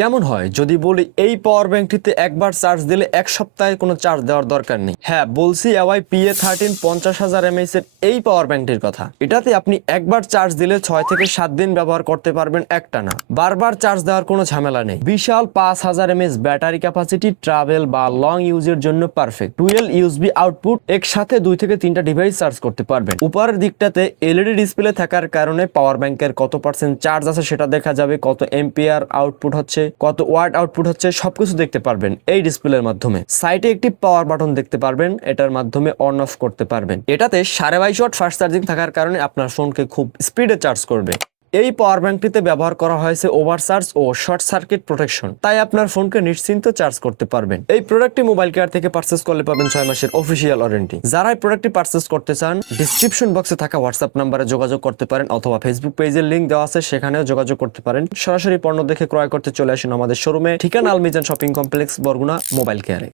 কেমন হয় যদি বলি এই পাওয়ার ব্যাংকটিতে একবার চার্জ দিলে এক সপ্তাহে কোনো চার্জ দেওয়ার দরকার নেই। হ্যাঁ, বলছি এওয়াই PA13 50,000 mAh এর এই পাওয়ার ব্যাংকটির কথা। এটাতে আপনি একবার চার্জ দিলে 6 থেকে 7 দিন ব্যবহার করতে পারবেন একটানা। বারবার চার্জ দেওয়ার কোনো ঝামেলা নেই। বিশাল 5000 mAh ব্যাটারি ক্যাপাসিটি, ট্রাভেল বা লং ইউজের জন্য পারফেক্ট। ডুয়েল ইউএসবি আউটপুট, একসাথে 2 থেকে 3টা ডিভাইস চার্জ করতে পারবেন। উপরের দিকটাতে এলইডি ডিসপ্লে থাকার কারণে পাওয়ার ব্যাংকের কত পার্সেন্ট চার্জ আছে সেটা দেখা যাবে, কত এম্পিয়ার আউটপুট হচ্ছে, কত ওয়াট আউটপুট হচ্ছে সবকিছু দেখতে পারবেন এই ডিসপ্লের মাধ্যমে। সাইডে একটি পাওয়ার বাটন দেখতে পারবেন, এটার মাধ্যমে অন অফ করতে পারবেন। এটাতে 22.5 ওয়াট ফাস্ট চার্জিং থাকার কারণে আপনার ফোনকে খুব স্পিডে চার্জ করবে। এই পাওয়ার ব্যাংকটিতে ব্যবহার করা হয়েছে ওভারচার্জ ও শর্ট সার্কিট প্রোটেকশন, তাই আপনার ফোনকে নিশ্চিন্ত চার্জ করতে পারবেন। এই প্রোডাক্টটি মোবাইল কেয়ার থেকে পারচেজ করলে পাবেন 6 মাসের অফিসিয়াল ওয়ারেন্টি। যারা এই প্রোডাক্টটি পারচেজ করতে চান, ডিসক্রিপশন বক্সে থাকা হোয়াটসঅ্যাপ নাম্বারে যোগাযোগ করতে পারেন অথবা ফেসবুক পেজের লিংক দেওয়া আছে, সেখানেও যোগাযোগ করতে পারেন। সরাসরি পণ্য দেখে ক্রয় করতে চলে আসুন আমাদের শোরুমে, ঠিকানা Al Mizan shopping complex, Barguna, mobile কেয়ারে।